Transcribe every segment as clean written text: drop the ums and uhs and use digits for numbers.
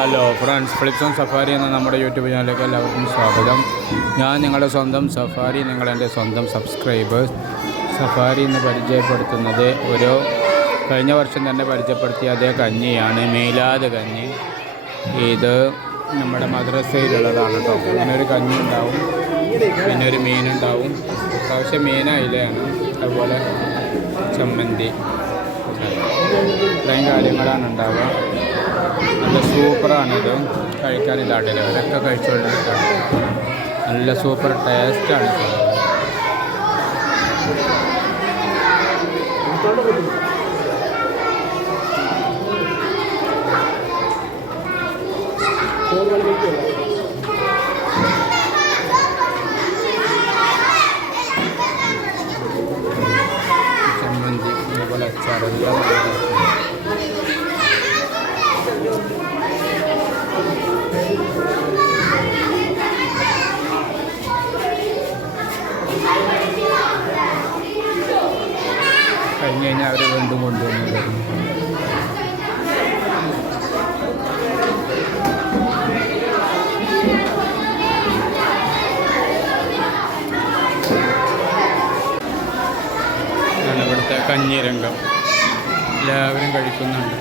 Hello friends, flips on safari എന്ന നമ്മുടെ YouTube ചാനലിലേക്ക് എല്ലാവർക്കും സ്വാഗതം. ഞാൻ നിങ്ങളുടെ സ്വന്തം സഫാരി, നിങ്ങളെൻ്റെ സ്വന്തം സബ്സ്ക്രൈബേഴ്സ്. സഫാരി എന്ന് പരിചയപ്പെടുത്തുന്നത് കഴിഞ്ഞ വർഷം തന്നെ പരിചയപ്പെടുത്തിയ അതേ കഞ്ഞിയാണ്, മീലാദ് കഞ്ഞി. ഇത് നമ്മുടെ മദ്രസയിലുള്ളതാണ് കേട്ടോ. അങ്ങനെ ഒരു കഞ്ഞി ഉണ്ടാവും, പിന്നെ ഒരു മീനുണ്ടാവും. പ്രാവശ്യം മീനായില്ലാണ്, അതുപോലെ ചമ്മന്തി, ഇത്രയും കാര്യങ്ങളാണ് ഉണ്ടാവുക. നല്ല സൂപ്പറാണിത് കഴിക്കാൻ. ഇതാട്ടില്ല, അവരൊക്കെ കഴിച്ചുകൊണ്ടിരിക്കുകയാണ്. നല്ല സൂപ്പർ ടേസ്റ്റാണ്. ചമ്മന്തി, അതുപോലെ അച്ചാറെല്ലാം കഴിഞ്ഞ് കഴിഞ്ഞാൽ അവർ വീണ്ടും കൊണ്ടുവന്നു. ഇവിടുത്തെ കഞ്ഞിരംഗം എല്ലാവരും കഴിക്കുന്നുണ്ട്.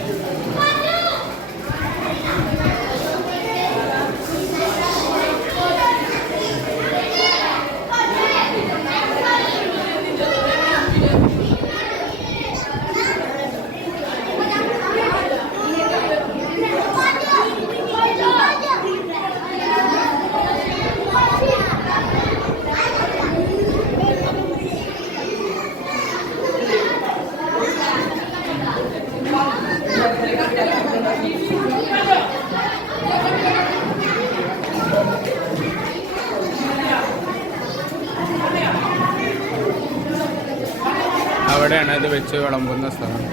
അവിടെയാണ് ഇത് വെച്ച് വിളമ്പുന്ന സ്ഥലം.